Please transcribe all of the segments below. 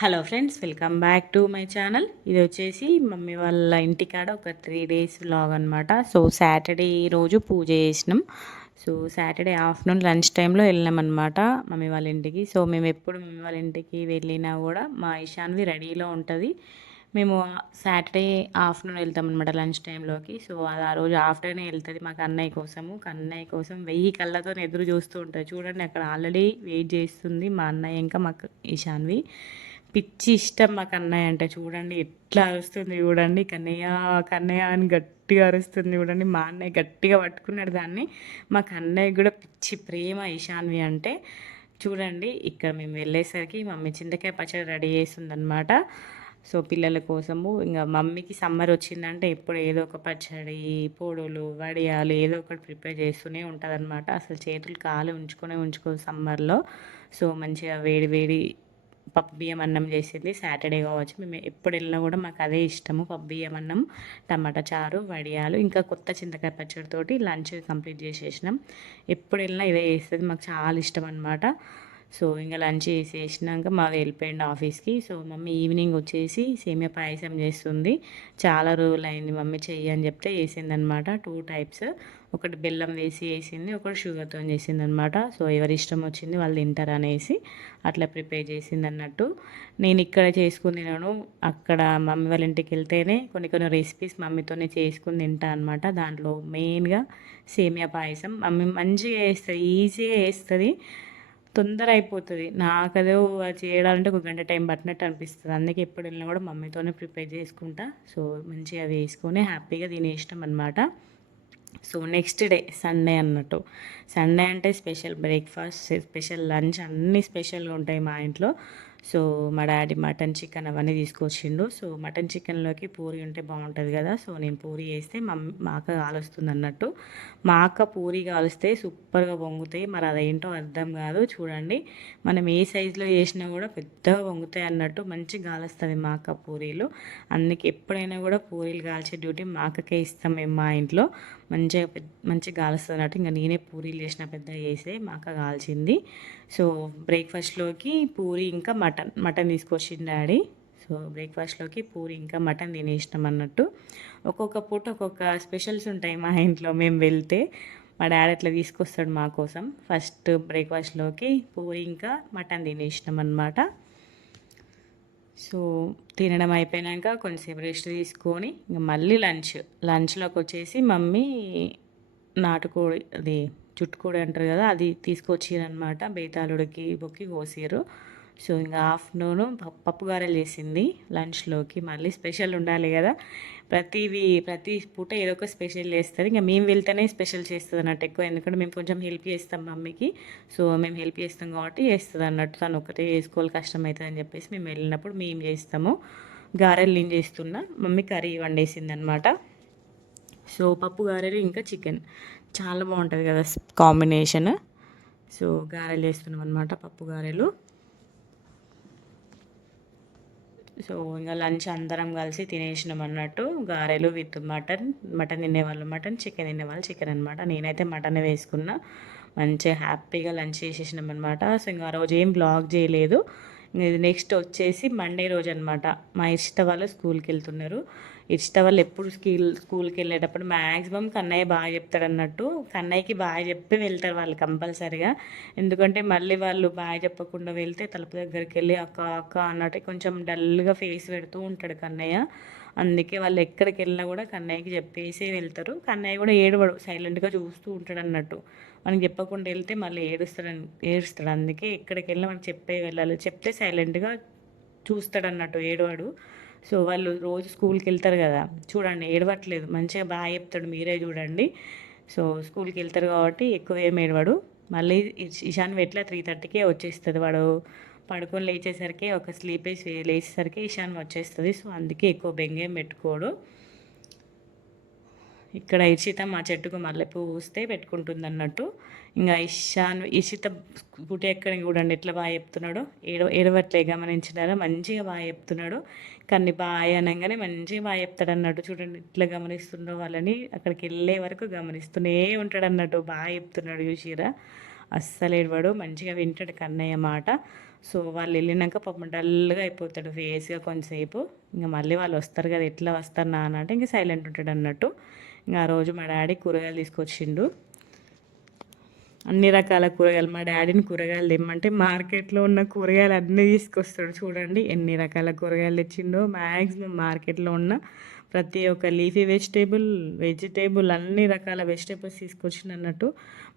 Hello friends, welcome back to my channel. ఇది వచ్చేసి mummy వాళ్ళ ఇంటికాడ ఒక 3 డేస్ వ్లాగ్ అనమాట. సో సాటర్డే రోజు పూజ చేసినాం. సో సాటర్డే ఆఫ్టర్నూన్ లంచ్ టైంలో వెళ్ళినామన్నమాట మమ్మీ వాళ్ళ ఇంటికి. సో మేము ఎప్పుడు మమ్మీ వాళ్ళ ఇంటికి వెళ్ళినా కూడా మా ఇషాన్వి రెడీలో ఉంటుంది. మేము సాటర్డే ఆఫ్టర్నూన్ వెళ్తాం అనమాట లంచ్ టైంలోకి. సో అది ఆ రోజు ఆఫ్టర్నూన్ వెళ్తుంది మా కన్నయ్య కోసము. కన్నయ్య కోసం 1000 కళ్ళతో ఎదురు చూస్తూ ఉంటుంది. చూడండి, అక్కడ ఆల్రెడీ వెయిట్ చేస్తుంది మా అన్నయ్య ఇంకా మా ఇషాన్వి. పిచ్చి ఇష్టం మాకు అన్నయ్య అంటే. చూడండి ఎట్లా అరుస్తుంది, చూడండి కన్నయ్య కన్నయ్య అని గట్టిగా అరుస్తుంది చూడండి. మా అన్నయ్య గట్టిగా పట్టుకున్నాడు దాన్ని. మాకు అన్నయ్య కూడా పిచ్చి ప్రేమ ఇషాన్వి అంటే. చూడండి, ఇక్కడ మేము వెళ్ళేసరికి మమ్మీ చింతకాయ పచ్చడి రెడీ చేస్తుందన్నమాట. సో పిల్లల కోసము ఇంకా మమ్మీకి సమ్మర్ వచ్చిందంటే ఎప్పుడు ఏదో ఒక పచ్చడి, పొడులు, వడియాలు ఏదో ఒకటి ప్రిపేర్ చేస్తూనే ఉంటుంది. అసలు చేతులు కాలు ఉంచుకోదు సమ్మర్లో. సో మంచిగా వేడి వేడి పప్పు బియ్యం అన్నం చేసింది. సాటర్డే కావచ్చు, మేము ఎప్పుడు వెళ్ళినా కూడా మాకు అదే ఇష్టము. పప్పు బియ్యం అన్నం, టమాటా చారు, వడియాలు, ఇంకా కొత్త చింతకాయ పచ్చడితోటి లంచ్ కంప్లీట్ చేసేసినాం. ఎప్పుడు వెళ్ళినా ఇదే చేస్తుంది, మాకు చాలా ఇష్టం అనమాట. సో ఇంకా లంచ్ చేసేసినాక మా వెళ్ళిపోయింది ఆఫీస్కి. సో మమ్మీ ఈవినింగ్ వచ్చేసి సేమియా పాయసం చేస్తుంది. చాలా రోజులు అయింది మమ్మీ చెయ్యి అని చెప్తే చేసిందనమాట. 2 టైప్స్, ఒకటి బెల్లం వేసి వేసింది, ఒకటి షుగర్తో చేసింది అనమాట. సో ఎవరి ఇష్టం వచ్చింది వాళ్ళు తింటారు అనేసి అట్లా ప్రిపేర్ చేసింది అన్నట్టు. నేను ఇక్కడ చేసుకుని తినను, అక్కడ మమ్మీ వాళ్ళ ఇంటికి వెళ్తేనే కొన్ని కొన్ని రెసిపీస్ మమ్మీతోనే చేసుకుని తింటా అనమాట. దాంట్లో మెయిన్గా సేమియా పాయసం మమ్మీ మంచిగా వేస్తుంది, ఈజీగా వేస్తుంది, తొందర అయిపోతుంది. నాకు అదే చేయడాలంటే ఒక గంట టైం పట్టినట్టు అనిపిస్తుంది. అందుకే ఎప్పుడు వెళ్ళినా కూడా మమ్మీతోనే ప్రిపేర్ చేసుకుంటా. సో మంచిగా వేసుకొని హ్యాపీగా తినేసినాం అనమాట. సో నెక్స్ట్ డే సండే అన్నట్టు. సండే అంటే స్పెషల్ బ్రేక్ఫాస్ట్, స్పెషల్ లంచ్, అన్నీ స్పెషల్గా ఉంటాయి మా ఇంట్లో. సో మా డాడీ మటన్ చికెన్ అవన్నీ తీసుకొచ్చిండు. సో మటన్ చికెన్లోకి పూరి ఉంటే బాగుంటుంది కదా. సో నేను పూరి వేస్తే మా అక్క కాలుస్తుంది అన్నట్టు. మా అక్క పూరి కాలుస్తే సూపర్గా పొంగుతాయి. మరి అదేంటో అర్థం కాదు. చూడండి, మనం ఏ సైజులో చేసినా కూడా పెద్దగా పొంగుతాయి అన్నట్టు. మంచిగా కాలుస్తుంది మా అక్క పూరీలు. అందుకే ఎప్పుడైనా కూడా పూరీలు కాల్చే డ్యూటీ మా అక్కకే ఇస్తాం మేము మా ఇంట్లో. మంచిగా కాలుస్తుంది అన్నట్టు. ఇంకా నేనే పూరీలు చేసిన పెద్దగా చేసే మా అక్క కాల్చింది. సో బ్రేక్ఫాస్ట్లోకి పూరి ఇంకా మటన్ తీసుకొచ్చింది డాడీ. సో బ్రేక్ఫాస్ట్లోకి పూరి ఇంకా మటన్ తినేసినాం అన్నట్టు. ఒక్కొక్క పూట ఒక్కొక్క స్పెషల్స్ ఉంటాయి మా ఇంట్లో. మేము వెళ్తే మా డాడీ అట్లా తీసుకొస్తాడు మా కోసం. ఫస్ట్ బ్రేక్ఫాస్ట్లోకి పూరి ఇంకా మటన్ తినేసినాం అనమాట. సో తినడం అయిపోయాక కొంచెంసేపు రెస్ట్ తీసుకొని ఇంకా మళ్ళీ లంచ్లోకి వచ్చేసి మమ్మీ నాటుకోడి, అది చుట్టుకోడి అంటారు కదా, అది తీసుకొచ్చిరనమాట. బేతాళుడికి బొక్కి కోసిరు. సో ఇంకా ఆఫ్టర్నూన్ పప్పు గారెలు చేసింది లంచ్లోకి. మళ్ళీ స్పెషల్ ఉండాలి కదా, ప్రతి పూట ఏదో ఒక స్పెషల్ చేస్తుంది. ఇంకా మేము వెళ్తేనే స్పెషల్ చేస్తుంది అన్నట్టు ఎక్కువ, ఎందుకంటే మేము కొంచెం హెల్ప్ చేస్తాం మమ్మీకి. సో మేము హెల్ప్ చేస్తాం కాబట్టి చేస్తుంది అన్నట్టు. తను ఒకటే చేసుకోవాలి, కష్టం అవుతుంది అని చెప్పేసి మేము వెళ్ళినప్పుడు మేము చేస్తాము. గారెలు నేను చేస్తున్నా, మమ్మీ కర్రీ వండేసింది అనమాట. సో పప్పు గారెలు ఇంకా చికెన్ చాలా బాగుంటుంది కదా కాంబినేషన్. సో గారెలు చేస్తున్నాం అనమాట, పప్పు గారెలు. సో ఇంకా లంచ్ అందరం కలిసి తినేసినాం అన్నట్టు. గారెలు విత్ మటన్ తినేవాళ్ళు మటన్, చికెన్ తినేవాళ్ళు చికెన్ అనమాట. నేనైతే మటన్ వేసుకున్నా. మంచిగా హ్యాపీగా లంచ్ చేసేసినాం అనమాట. సో ఇంకా ఆ రోజు ఏం బ్లాగ్ చేయలేదు. ఇది నెక్స్ట్ వచ్చేసి మండే రోజు అనమాట. మా ఇష్ట వాళ్ళు స్కూల్కి వెళ్తున్నారు. ఇష్ట వాళ్ళు ఎప్పుడు స్కూల్కి వెళ్ళేటప్పుడు మ్యాక్సిమం కన్నయ్య బాగా చెప్తాడు అన్నట్టు. కన్నయ్యకి బాగా చెప్పి వెళ్తారు వాళ్ళు కంపల్సరిగా. ఎందుకంటే మళ్ళీ వాళ్ళు బాగా చెప్పకుండా వెళ్తే తలుపు దగ్గరికి వెళ్ళి అక్క అక్క అన్నట్టు కొంచెం డల్గా ఫేస్ పెడుతూ ఉంటాడు కన్నయ్య. అందుకే వాళ్ళు ఎక్కడికి వెళ్ళినా కూడా కన్నయ్యకి చెప్పేసి వెళ్తారు. కన్నయ్య కూడా ఏడవడు, సైలెంట్గా చూస్తూ ఉంటాడు అన్నట్టు. మనకి చెప్పకుండా వెళ్తే మళ్ళీ ఏడుస్తాడు. అందుకే ఎక్కడికి వెళ్ళినా మనకి చెప్పే వెళ్ళాలి, చెప్తే సైలెంట్గా చూస్తాడు అన్నట్టు, ఏడవాడు. సో వాళ్ళు రోజు స్కూల్కి వెళ్తారు కదా, చూడండి ఏడవట్లేదు, మంచిగా బాగా చెప్తాడు, మీరే చూడండి. సో స్కూల్కి వెళ్తారు కాబట్టి ఎక్కువ ఏం ఏడవాడు. మళ్ళీ ఇషాన్ ఎట్లా 3:30కే వచ్చేస్తుంది. వాడు పడుకొని లేచేసరికి ఒక స్లీప్ వేసి లేచేసరికి ఇషాన్ వచ్చేస్తుంది. సో అందుకే ఎక్కువ బెంగేం పెట్టుకోడు. ఇక్కడ ఇచ్చిత మా చెట్టుకు మల్లెపూ పూస్తే పెట్టుకుంటుంది అన్నట్టు. ఇంకా ఇషిత స్కూటీ ఎక్కడ చూడండి ఎట్లా బాగా చెప్తున్నాడు. ఏడవట్లే గమనించినారా, మంచిగా బాగా చెప్తున్నాడు. కానీ బాగా అనగానే మంచిగా బాగా చెప్తాడు అన్నట్టు. చూడండి ఇట్లా గమనిస్తుండో వాళ్ళని, అక్కడికి వెళ్ళే వరకు గమనిస్తూనే ఉంటాడు అన్నట్టు. బాగా చెప్తున్నాడు చూసిరా, అస్సలు ఏడవాడు, మంచిగా వింటాడు కన్నయ్య మాట. సో వాళ్ళు వెళ్ళినాక పాపం డల్గా అయిపోతాడు ఫేస్గా కొంతసేపు. ఇంకా మళ్ళీ వాళ్ళు వస్తారు కదా, ఎట్లా వస్తారు నాన్న అంటే ఇంకా సైలెంట్ ఉంటాడు అన్నట్టు. ఇంకా ఆ రోజు మా డాడీ కూరగాయలు తీసుకొచ్చిండు, అన్ని రకాల కూరగాయలు. మా డాడీని కూరగాయలు తెమ్మంటే మార్కెట్లో ఉన్న కూరగాయలు అన్నీ తీసుకొస్తాడు. చూడండి ఎన్ని రకాల కూరగాయలు తెచ్చిండో. మ్యాక్సిమం మార్కెట్లో ఉన్న ప్రతి ఒక్క లీఫీ వెజిటేబుల్ అన్ని రకాల వెజిటేబుల్స్ తీసుకొచ్చిండు అన్నట్టు.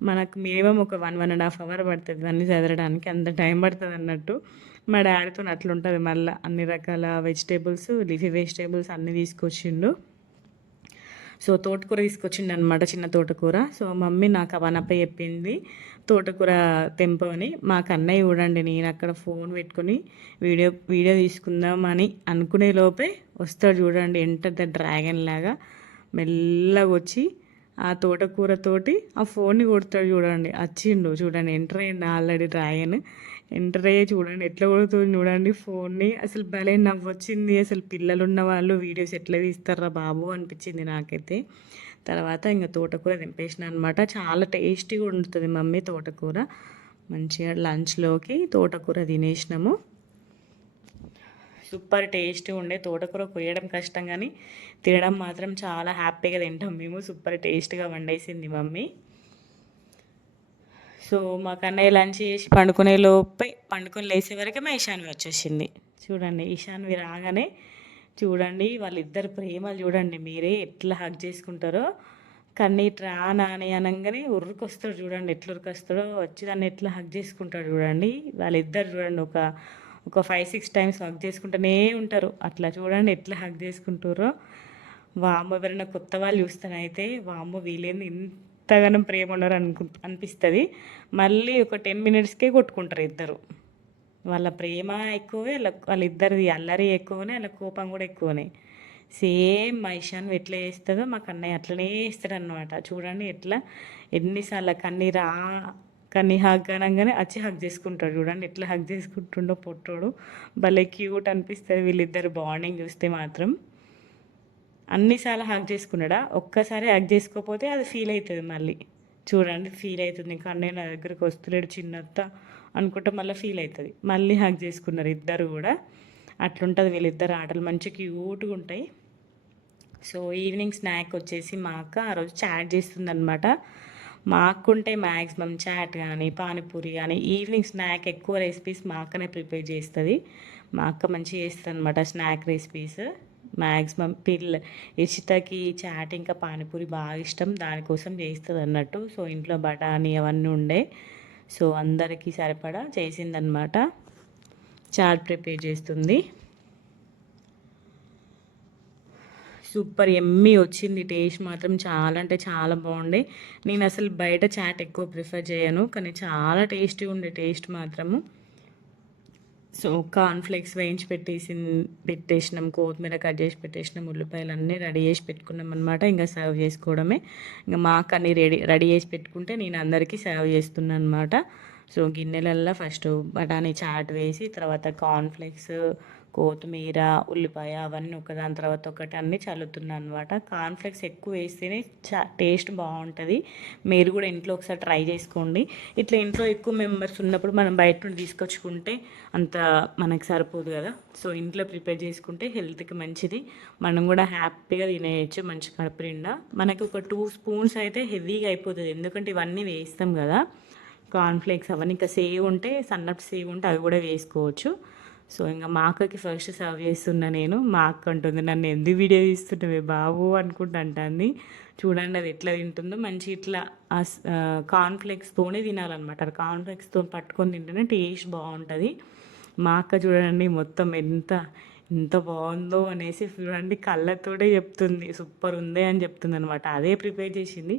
మనకు మినిమం ఒక 1.5 అవర్ పడుతుంది అన్నీ చదవడానికి, అంత టైం పడుతుంది అన్నట్టు. మా డాడీతో అట్లుంటుంది. మళ్ళీ అన్ని రకాల వెజిటేబుల్స్, లీఫీ వెజిటేబుల్స్ అన్నీ తీసుకొచ్చిండు. సో తోటకూర తీసుకొచ్చిండు అనమాట, చిన్న తోటకూర. సో మమ్మీ నాకు అవనప్ప చెప్పింది తోటకూర తెంపని. మా కన్నయ్య చూడండి, నేను అక్కడ ఫోన్ పెట్టుకుని వీడియో తీసుకుందామని అనుకునే లోపే వస్తాడు చూడండి, ఎంత డ్రాగన్ లాగా మెల్లగా వచ్చి ఆ తోటకూరతోటి ఆ ఫోన్ని కొడతాడు చూడండి. వచ్చిండు చూడండి, ఎంటర్ అయ్యిండు ఆల్రెడీ డ్రాగన్. ఎంటర్ అయ్యే చూడండి ఎట్లా కొడుతుంది చూడండి ఫోన్ని. అసలు భలే నవ్వొచ్చింది. అసలు పిల్లలు ఉన్న వాళ్ళు వీడియోస్ ఎట్లా తీస్తారా బాబు అనిపించింది నాకైతే. తర్వాత ఇంకా తోటకూర తెంపేసిన అనమాట. చాలా టేస్టీగా ఉంటుంది మమ్మీ తోటకూర. మంచిగా లంచ్లోకి తోటకూర తినేసినాము. సూపర్ టేస్టీ ఉండే. తోటకూర కొయ్యడం కష్టం కానీ తినడం మాత్రం చాలా హ్యాపీగా తింటాం మేము. సూపర్ టేస్ట్గా వండేసింది మమ్మీ. సో మా కన్నయ్య లంచ్ చేసి పండుకొని లేసే వరకే మా ఇషాన్వి వచ్చేసింది. చూడండి ఇషాన్వి రాగానే చూడండి వాళ్ళిద్దరు ప్రేమలు చూడండి మీరే ఎట్లా హగ్ చేసుకుంటారో. కన్నీటి రా నాని అనగానే ఉరుకొస్తాడు చూడండి, ఎట్లా ఉరికొస్తాడో వచ్చి దాన్ని ఎట్లా హగ్ చేసుకుంటాడు చూడండి. వాళ్ళిద్దరు చూడండి ఒక 5-6 టైమ్స్ హగ్ చేసుకుంటూనే ఉంటారు. అట్లా చూడండి ఎట్లా హగ్ చేసుకుంటారో. వామ్మ ఎవరైనా కొత్త వాళ్ళు చూస్తానైతే వామ్మ వీళ్ళేంది ఇంతగానం ప్రేమ ఉన్నారు అనిపిస్తుంది. మళ్ళీ ఒక 10 మినిట్స్కే కొట్టుకుంటారు ఇద్దరు. వాళ్ళ ప్రేమ ఎక్కువే, వాళ్ళిద్దరిది అల్లరి ఎక్కువనే, వాళ్ళ కోపం కూడా ఎక్కువనే. సేమ్ మా ఇషాను ఎట్లా చేస్తుందో మా కన్నయ్య అట్లనే చేస్తాడు అనమాట. చూడండి ఎట్లా ఎన్నిసార్లు కన్నీ హగ్ అనగానే వచ్చి హగ్ చేసుకుంటాడు చూడండి, ఎట్లా హగ్ చేసుకుంటుండో పొట్టోడు. భలే క్యూట్ అనిపిస్తుంది వీళ్ళిద్దరు బాండింగ్ చూస్తే మాత్రం. అన్నిసార్లు హగ్ చేసుకున్నాడా, ఒక్కసారి హగ్ చేసుకోకపోతే అది ఫీల్ అవుతుంది మళ్ళీ. చూడండి ఫీల్ అవుతుంది, కన్నయ్య నా దగ్గరికి వస్తలేడు చిన్నత్త అనుకుంటే మళ్ళీ ఫీల్ అవుతుంది. మళ్ళీ హగ్ చేసుకున్నారు ఇద్దరు కూడా. అట్లుంటుంది వీళ్ళిద్దరు ఆటలు, మంచి క్యూట్గా ఉంటాయి. సో ఈవినింగ్ స్నాక్ వచ్చేసి మా అక్క ఆ రోజు చాట్ చేస్తుందనమాట. మా అక్క ఉంటే మ్యాక్సిమం చాట్ కానీ పానీపూరి కానీ ఈవినింగ్ స్నాక్ ఎక్కువ రెసిపీస్ మా అక్కనే ప్రిపేర్ చేస్తుంది. మా అక్క మంచిగా చేస్తుంది అనమాట స్నాక్ రెసిపీస్. మ్యాక్సిమం ఇషితకి చాట్ ఇంకా పానీపూరి బాగా ఇష్టం, దానికోసం చేస్తుంది అన్నట్టు. సో ఇంట్లో బఠానీ అవన్నీ ఉండే, సో అందరికీ సరిపడా చేసిందనమాట. చాట్ ప్రిపేర్ చేస్తుంది. సూపర్ ఎమ్మీ వచ్చింది. టేస్ట్ మాత్రం చాలా అంటే చాలా బాగుండే. నేను అసలు బయట చాట్ ఎక్కువ ప్రిఫర్ చేయను, కానీ చాలా టేస్టీ ఉండే టేస్ట్ మాత్రము. సో కార్న్ఫ్లేక్స్ వేయించి పెట్టేసినాం, కొత్తిమీర కట్ చేసి పెట్టేసినాం, ఉల్లిపాయలు అన్నీ రెడీ చేసి పెట్టుకున్నాం అనమాట. ఇంకా సర్వ్ చేసుకోవడమే. ఇంకా మాకు అన్నీ రెడీ చేసి పెట్టుకుంటే నేను అందరికీ సర్వ్ చేస్తున్నాను అనమాట. సో గిన్నెలల్లో ఫస్ట్ బఠానీ చాట్ వేసి, తర్వాత కార్న్ఫ్లేక్స్, కొత్తిమీర, ఉల్లిపాయ అవన్నీ ఒకదాని తర్వాత ఒకటి అన్నీ చల్లుతున్నాను అనమాట. కార్న్ఫ్లేక్స్ ఎక్కువ వేస్తేనే టేస్ట్ బాగుంటుంది. మీరు కూడా ఇంట్లో ఒకసారి ట్రై చేసుకోండి. ఇట్లా ఇంట్లో ఎక్కువ మెంబర్స్ ఉన్నప్పుడు మనం బయట నుండి తీసుకొచ్చుకుంటే అంత మనకు సరిపోదు కదా. సో ఇంట్లో ప్రిపేర్ చేసుకుంటే హెల్త్కి మంచిది, మనం కూడా హ్యాపీగా తినేయచ్చు మంచి కడుపు నిండా. మనకి ఒక 2 స్పూన్స్ అయితే హెవీగా అయిపోతుంది, ఎందుకంటే ఇవన్నీ వేస్తాం కదా కార్న్ఫ్లేక్స్ అవన్నీ. ఇంకా సేవ్ ఉంటే సన్నటి సేవ్ ఉంటే అవి కూడా వేసుకోవచ్చు. సో ఇంకా మా అక్కకి ఫస్ట్ సర్వ్ చేస్తున్నా నేను. మా అక్క అంటుంది నన్ను ఎందుకు వీడియో తీస్తుంటావే బాబు అనుకుంటా అంటుంది. చూడండి అది ఎట్లా తింటుందో. మంచి ఇట్లా కార్న్ఫ్లేక్స్తోనే తినాలన్నమాట. కార్న్ఫ్లేక్స్తో పట్టుకొని తింటేనే టేస్ట్ బాగుంటుంది. మా అక్క చూడండి మొత్తం ఎంత బాగుందో అనేసి చూడండి కళ్ళతోటే చెప్తుంది, సూపర్ ఉంది అని చెప్తుంది అనమాట. అదే ప్రిపేర్ చేసింది,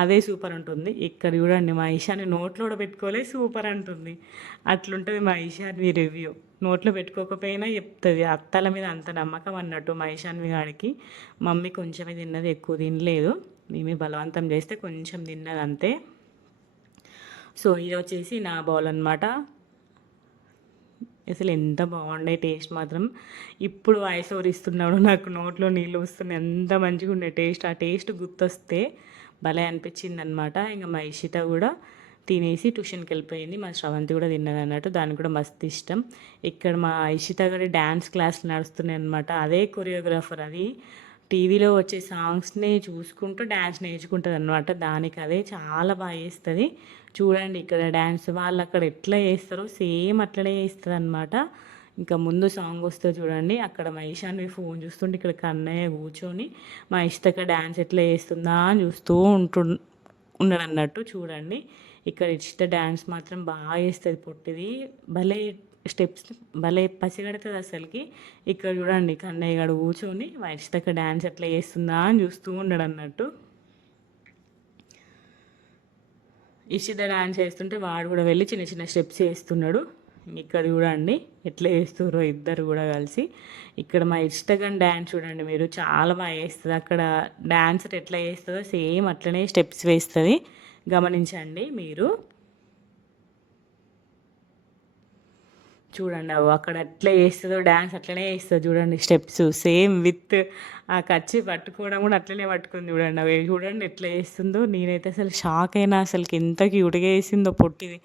అదే సూపర్ ఉంటుంది. ఇక్కడ చూడండి మా ఇషాని నోట్లో కూడా పెట్టుకోలే సూపర్ అంటుంది. అట్లుంటుంది మా ఇషాన్వి రివ్యూ. నోట్లో పెట్టుకోకపోయినా చెప్తుంది. అత్తల మీద అంత నమ్మకం అన్నట్టు మా ఇషాన్వి గాడికి. మమ్మీ కొంచెమే తిన్నది, ఎక్కువ తినలేదు. మేమే బలవంతం చేస్తే కొంచెం తిన్నది అంతే. సో ఇది వచ్చేసి నా బౌల్ అనమాట. అసలు ఎంత బాగుండే టేస్ట్ మాత్రం. ఇప్పుడు వాయిస్ ఓవర్ ఇస్తున్నాడు, నాకు నోట్లో నీళ్ళు వస్తున్నాయి, ఎంత మంచిగా ఉండే టేస్ట్. ఆ టేస్ట్ గుర్తొస్తే భలే అనిపించింది అనమాట. ఇంకా మా ఇషిత కూడా తినేసి ట్యూషన్కి వెళ్ళిపోయింది. మా శ్రవంతి కూడా తిన్నది అన్నట్టు, దానికి కూడా మస్తు ఇష్టం. ఇక్కడ మా ఇషిత గారి డ్యాన్స్ క్లాసులు నడుస్తున్నాయి అనమాట. అదే కొరియోగ్రాఫర్, అది టీవీలో వచ్చే సాంగ్స్ని చూసుకుంటూ డ్యాన్స్ నేర్చుకుంటుంది అనమాట. దానికి అదే చాలా బాగా చేస్తుంది. చూడండి ఇక్కడ డ్యాన్స్ వాళ్ళు అక్కడ ఎట్లా చేస్తారో సేమ్ అట్లనే చేస్తుంది అనమాట. ఇంకా ముందు సాంగ్ వస్తే చూడండి, అక్కడ మా ఈశాన్వి ఫోన్ చూస్తుంటే ఇక్కడ కన్నయ్య కూర్చొని మా ఇష్టక డ్యాన్స్ ఎట్లా చేస్తుందా అని చూస్తూ ఉన్నాడు అన్నట్టు. చూడండి ఇక్కడ ఇష్ట డ్యాన్స్ మాత్రం బాగా చేస్తుంది పొట్టిది, భలే స్టెప్స్ భలే పసిగడుతుంది అసలుకి. ఇక్కడ చూడండి కన్నయ్య గడు కూర్చొని మా ఇష్టక డ్యాన్స్ ఎట్లా చేస్తుందా అని చూస్తూ ఉన్నాడు అన్నట్టు. ఇషిత డ్యాన్స్ చేస్తుంటే వాడు కూడా వెళ్ళి చిన్న చిన్న స్టెప్స్ వేస్తున్నాడు. ఇక్కడ చూడండి ఎట్లా వేస్తుర్రో ఇద్దరు కూడా కలిసి. ఇక్కడ మా ఇష్టగన్ డ్యాన్స్ చూడండి మీరు, చాలా బాగా వేస్తుంది. అక్కడ డ్యాన్సర్ ఎట్లా వేస్తుందో సేమ్ అట్లనే స్టెప్స్ వేస్తుంది, గమనించండి మీరు. చూడండి అక్కడ ఎట్లా వేస్తుందో డ్యాన్స్ అట్లనే వేస్తుంది చూడండి, స్టెప్స్ సేమ్ విత్ ఆ కచ్చి పట్టుకోవడం కూడా అట్లనే పట్టుకుంది చూడండి. అవి చూడండి ఎట్లా వేస్తుందో, నేనైతే అసలు షాక్ అయినా, అసలుకి ఎంత క్యూట్గా వేసిందో పొట్టిది.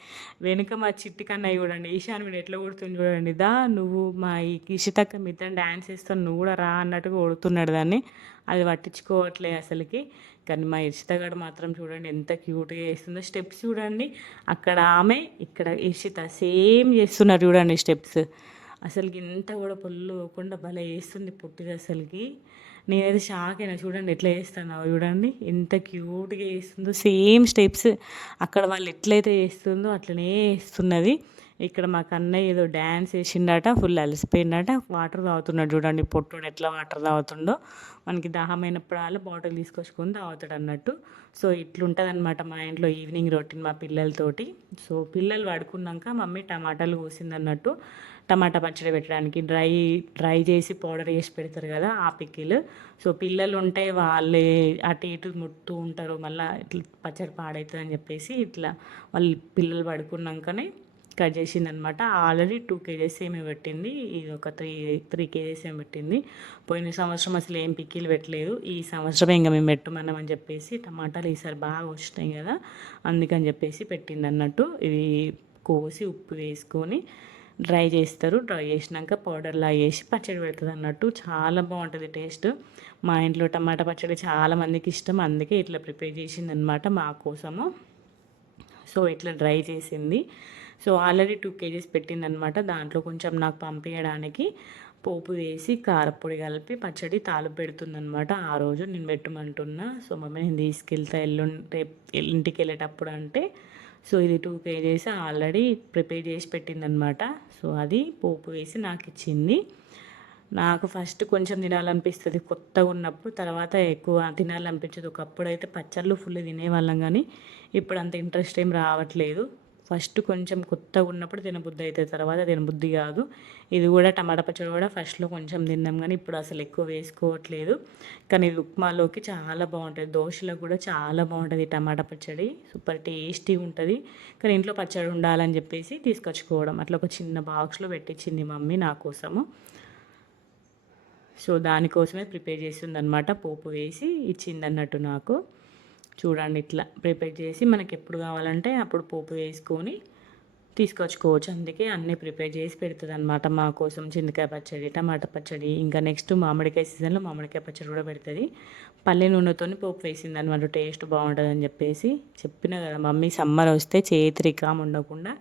వెనుక మా చిట్టి కన్నయ్య చూడండి, ఈశాన్ వీడు ఎట్లా కొడుతుంది చూడండి. దా నువ్వు మా ఈ ఇషితక్క మిత్రం డ్యాన్స్ వేస్తాను నువ్వు కూడా రా అన్నట్టుగా కొడుతున్నాడు దాన్ని. అది పట్టించుకోవట్లే అసలుకి. కానీ మా ఇషితగాడు మాత్రం చూడండి ఎంత క్యూట్గా వేస్తుందో. స్టెప్స్ చూడండి, అక్కడ ఆమె ఇక్కడ ఇషిత సేమ్ చేస్తున్నారు చూడండి స్టెప్స్. అసలుకి ఇంత కూడా పొల్లు పోకుండా భలే వేస్తుంది పుట్టిది అసలుకి. నేనైతే షాక్ అయినా, చూడండి ఎట్లా వేస్తున్నావు చూడండి, ఎంత క్యూట్గా వేస్తుందో సేమ్ స్టెప్స్. అక్కడ వాళ్ళు ఎట్లయితే వేస్తుందో అట్లనే వేస్తున్నది. ఇక్కడ మా కన్నయ్య ఏదో డ్యాన్స్ వేసిండట, ఫుల్ అలసిపోయిందట, వాటర్ తాగుతున్నాడు చూడండి పొట్టుడు ఎట్లా వాటర్ తాగుతుండో. మనకి దాహమైనప్పుడు బాటిల్ తీసుకొచ్చుకొని తాగుతాడు అన్నట్టు. సో ఇట్లుంటుంది అనమాట మా ఇంట్లో ఈవినింగ్ రొటీన్ మా పిల్లలతోటి. సో పిల్లలు పడుకున్నాక మమ్మీ టమాటాలు కోసింది అన్నట్టు, టమాటా పచ్చడి పెట్టడానికి డ్రై చేసి పౌడర్ వేసి పెడతారు కదా ఆ పికిల్. సో పిల్లలు ఉంటే వాళ్ళే అటు ఇటు ముట్టుతూ ఉంటారు, మళ్ళీ ఇట్లా పచ్చడి పాడవుతుంది అని చెప్పేసి ఇట్లా వాళ్ళు పిల్లలు పడుకున్నాకనే కట్ చేసింది అనమాట. ఆల్రెడీ 2 kgs ఏమి పెట్టింది, ఇది ఒక 3 kgs ఏమి పెట్టింది. పోయిన సంవత్సరం అసలు ఏం పిక్కీలు పెట్టలేదు, ఈ సంవత్సరం ఇంకా మేము పెట్టమన్నామని చెప్పేసి టమాటాలు ఈసారి బాగా వచ్చినాయి కదా అందుకని చెప్పేసి పెట్టింది అన్నట్టు. ఇది కోసి ఉప్పు వేసుకొని డ్రై చేస్తారు, డ్రై చేసినాక పౌడర్లా వేసి పచ్చడి పెడుతుంది అన్నట్టు. చాలా బాగుంటుంది టేస్ట్. మా ఇంట్లో టమాటా పచ్చడి చాలామందికి ఇష్టం, అందుకే ఇట్లా ప్రిపేర్ చేసింది అనమాట మా కోసము. సో ఇట్లా డ్రై చేసింది. So already 2 kgs పెట్టిందనమాట. దాంట్లో కొంచెం నాకు పంపించడానికి పోపు వేసి కారపొడి కలిపి పచ్చడి తాలింపు పెడుతుందనమాట. ఆ రోజు నేను పెట్టమంటున్నా. సో మమ్మీ నేను తీసుకెళ్తా ఇంటికి వెళ్ళేటప్పుడు అంటే, సో ఇది 2 kgs ఆల్రెడీ ప్రిపేర్ చేసి పెట్టిందనమాట. సో అది పోపు వేసి నాకు ఇచ్చింది. నాకు ఫస్ట్ కొంచెం తినాలనిపిస్తుంది కొత్తగా ఉన్నప్పుడు, తర్వాత ఎక్కువ తినాలనిపించదు. ఒకప్పుడు అయితే పచ్చళ్ళు ఫుల్ తినేవాళ్ళం, కానీ ఇప్పుడు అంత ఇంట్రెస్ట్ ఏం రావట్లేదు. ఫస్ట్ కొంచెం కొత్తగా ఉన్నప్పుడు తినబుద్ధి అవుతుంది, తర్వాత తినబుద్ధి కాదు. ఇది కూడా టమాటా పచ్చడి కూడా ఫస్ట్లో కొంచెం తిన్నాం, కానీ ఇప్పుడు అసలు ఎక్కువ వేసుకోవట్లేదు. కానీ ఇది ఉప్మాలోకి చాలా బాగుంటుంది, దోశలకు కూడా చాలా బాగుంటుంది టమాటా పచ్చడి, సూపర్ టేస్టీగా ఉంటుంది. కానీ ఇంట్లో పచ్చడి ఉండాలని చెప్పేసి తీసుకొచ్చుకోవడం, అట్లా ఒక చిన్న బాక్స్లో పెట్టించింది మమ్మీ నా కోసము. సో దానికోసమే ప్రిపేర్ చేస్తుంది అనమాట, పోపు వేసి ఇచ్చింది అన్నట్టు నాకు. చూడండి ఇట్లా ప్రిపేర్ చేసి మనకి ఎప్పుడు కావాలంటే అప్పుడు పోపు వేసుకొని తీసుకొచ్చుకోవచ్చు. అందుకే అన్నీ ప్రిపేర్ చేసి పెడుతుంది అనమాట మా కోసం. చింతకాయ పచ్చడి, టమాటా పచ్చడి, ఇంకా నెక్స్ట్ మామిడికాయ సీజన్లో మామిడికాయ పచ్చడి కూడా పెడుతుంది. పల్లె నూనెతో పోపు వేసింది అనమాట, టేస్ట్ బాగుంటుంది అని చెప్పేసి. చెప్పిన కదా మమ్మీ సమ్మర్ వస్తే చేతి రికామ్ ఉండకుండా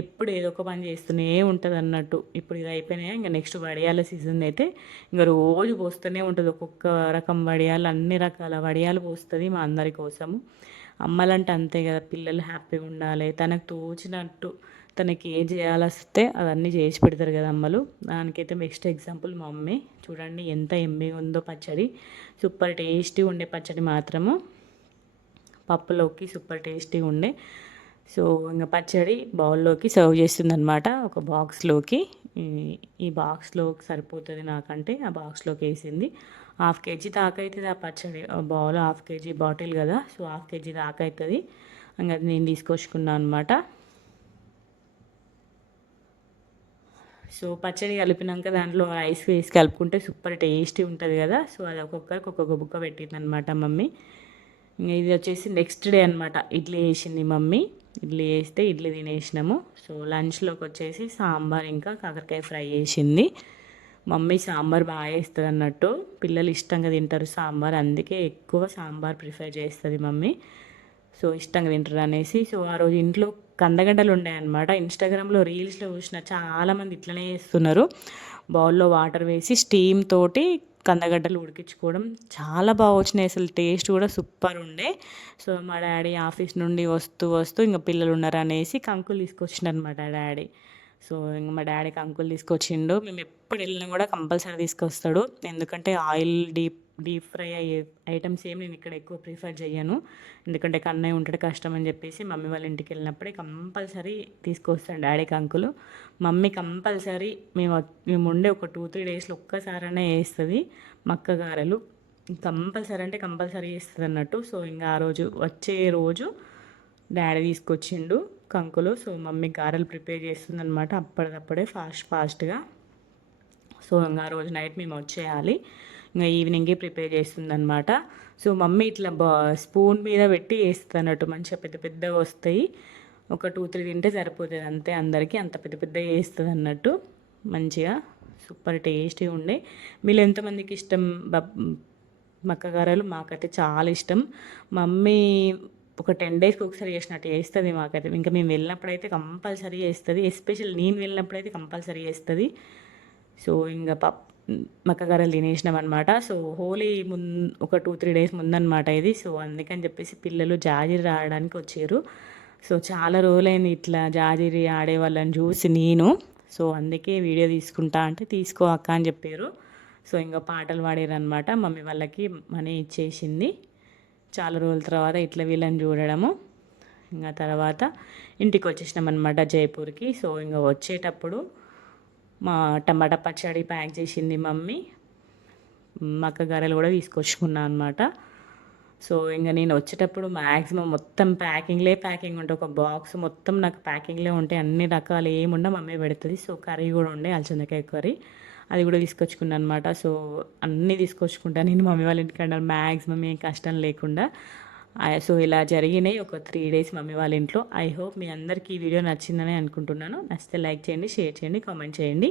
ఎప్పుడు ఏదో ఒక పని చేస్తూనే ఉంటుంది అన్నట్టు. ఇప్పుడు ఇది అయిపోయినాయి, ఇంకా నెక్స్ట్ వడియాల సీజన్ అయితే ఇంకా రోజు పోస్తూనే ఉంటుంది. ఒక్కొక్క రకం వడియాలు, అన్ని రకాల వడియాలు పోస్తుంది మా అందరి కోసము. అమ్మలంటే అంతే కదా, పిల్లలు హ్యాపీగా ఉండాలి, తనకు తోచినట్టు తనకి ఏం చేయాలొస్తే అవన్నీ చేసి పెడతారు కదా అమ్మలు. దానికైతే బెస్ట్ ఎగ్జాంపుల్ మా మమ్మీ. చూడండి ఎంత ఎమ్మెగా ఉందో పచ్చడి, సూపర్ టేస్టీగా ఉండే పచ్చడి మాత్రము, పప్పులోకి సూపర్ టేస్టీగా ఉండే. సో ఇంకా పచ్చడి బౌల్లోకి సర్వ్ చేస్తుందనమాట, ఒక బాక్స్లోకి. ఈ బాక్స్లోకి సరిపోతుంది నాకంటే, ఆ బాక్స్లోకి వేసింది. 1/2 kg దాకా అవుతుంది ఆ పచ్చడి. బౌల్ 1/2 kg బాటిల్ కదా, సో 1/2 kg దాకా అవుతుంది. ఇంకా అది నేను తీసుకొచ్చుకున్నాను అనమాట. సో పచ్చడి కలిపినాక దాంట్లో ఐస్ వేసి కలుపుకుంటే సూపర్ టేస్టీ ఉంటుంది కదా. సో అది ఒక్కొక్కరికి ఒక్కొక్క బుక్క పెట్టిందనమాట మమ్మీ. ఇంకా ఇది వచ్చేసి నెక్స్ట్ డే అనమాట. ఇడ్లీ వేసింది మమ్మీ. ఇడ్లీ వేస్తే ఇడ్లీ తినేసినాము. సో లంచ్లోకి వచ్చేసి సాంబార్ ఇంకా కాకరకాయ ఫ్రై చేసింది మమ్మీ. సాంబార్ బాగా వేస్తుంది అన్నట్టు, పిల్లలు ఇష్టంగా తింటారు సాంబార్, అందుకే ఎక్కువ సాంబార్ ప్రిఫర్ చేస్తుంది మమ్మీ. సో ఇష్టంగా తింటారు అనేసి. సో ఆ రోజు ఇంట్లో కందగడ్డలు ఉన్నాయన్నమాట. ఇన్స్టాగ్రామ్లో రీల్స్లో చూసిన చాలామంది ఇట్లనే చేస్తున్నారు. బౌల్లో వాటర్ వేసి స్టీమ్ తోటి కందగడ్డలు ఉడికించుకోవడం చాలా బాగా వచ్చినాయి. అసలు టేస్ట్ కూడా సూపర్ ఉండే. సో మా డాడీ ఆఫీస్ నుండి వస్తూ వస్తూ ఇంకా పిల్లలు ఉన్నారు అనేసి కంకులు తీసుకొచ్చిండు అనమాట డాడీ. సో ఇంక మా డాడీకి అంకుల్ తీసుకొచ్చిండు. మేము ఎప్పుడు వెళ్ళినా కూడా కంపల్సరీ తీసుకొస్తాడు. ఎందుకంటే ఆయిల్ డీప్ ఫ్రై అయ్యే ఐటమ్స్ ఏమి నేను ఇక్కడ ఎక్కువ ప్రిఫర్ చేయను. ఎందుకంటే కన్నయ్య ఉంటాడు కష్టం అని చెప్పేసి మమ్మీ వాళ్ళ ఇంటికి వెళ్ళినప్పుడే కంపల్సరీ తీసుకొస్తాను డాడీకి అంకులు. మమ్మీ కంపల్సరీ మేము ఉండే ఒక 2-3 డేస్లో ఒక్కసారైనా వేస్తుంది మక్క గారెలు. కంపల్సరీ అంటే కంపల్సరీ వేస్తుంది అన్నట్టు. సో ఇంకా ఆ రోజు వచ్చే రోజు డాడీ తీసుకొచ్చిండు కంకులు. సో మమ్మీ గారెలు ప్రిపేర్ చేస్తుందనమాట అప్పటికప్పుడే ఫాస్ట్గా. సో ఇంకా ఆ రోజు నైట్ మేము వచ్చేయాలి, ఇంకా ఈవినింగే ప్రిపేర్ చేస్తుందనమాట. సో మమ్మీ ఇట్లా స్పూన్ మీద పెట్టి వేస్తుంది అన్నట్టు. మంచిగా పెద్ద పెద్దగా వస్తాయి. ఒక 2-3 తింటే సరిపోతుంది అంతే అందరికీ. అంత పెద్ద పెద్దగా వేస్తుంది అన్నట్టు. మంచిగా సూపర్ టేస్టీ ఉండే. మీరు ఎంతమందికి ఇష్టం మక్క గారెలు? మాకైతే చాలా ఇష్టం. మమ్మీ ఒక 10 డేస్కి ఒకసారి చేసినట్టు చేస్తుంది మాకైతే. ఇంకా మేము వెళ్ళినప్పుడైతే కంపల్సరీ చేస్తుంది. ఎస్పెషల్ నేను వెళ్ళినప్పుడైతే కంపల్సరీ చేస్తుంది. సో ఇంకా మక్క గారెలు తినేసినాం అనమాట. సో హోలీ ఒక 2-3 డేస్ ముందనమాట ఇది. సో అందుకని చెప్పేసి పిల్లలు జాజిరి ఆడడానికి వచ్చారు. సో చాలా రోజులైంది ఇట్లా జాజిరి ఆడే వాళ్ళని చూసి నేను. సో అందుకే వీడియో తీసుకుంటా అంటే తీసుకో అక్క అని చెప్పారు. సో ఇంకా పాటలు పాడారు అనమాట. మమ్మీ వాళ్ళకి మనీ ఇచ్చేసింది. చాలా రోజుల తర్వాత ఇట్లా వీళ్ళని చూడడము. ఇంకా తర్వాత ఇంటికి వచ్చేసినాం అనమాట జైపూర్కి. సో ఇంకా వచ్చేటప్పుడు మా టమాటా పచ్చడి ప్యాక్ చేసింది మమ్మీ. మక్క గారెలు కూడా తీసుకొచ్చుకున్నాను అనమాట. సో ఇంకా నేను వచ్చేటప్పుడు మ్యాక్సిమం మొత్తం ప్యాకింగ్ ఉంటే ఒక బాక్స్ మొత్తం నాకు ప్యాకింగ్లే ఉంటాయి. అన్ని రకాలు ఏముండా మమ్మీ పెడుతుంది. సో కర్రీ కూడా ఉండే అలసందకాయ కర్రీ, అది కూడా తీసుకొచ్చుకున్నాను అనమాట. సో అన్నీ తీసుకొచ్చుకుంటాను నేను మమ్మీ వాళ్ళ ఇంటికి మ్యాక్సిమం ఏం కష్టం లేకుండా. సో ఇలా జరిగినాయి ఒక 3 డేస్ మమ్మీ వాళ్ళ ఇంట్లో. ఐ హోప్ మీ అందరికీ ఈ వీడియో నచ్చిందని అనుకుంటున్నాను. నచ్చితే లైక్ చేయండి, షేర్ చేయండి, కామెంట్ చేయండి.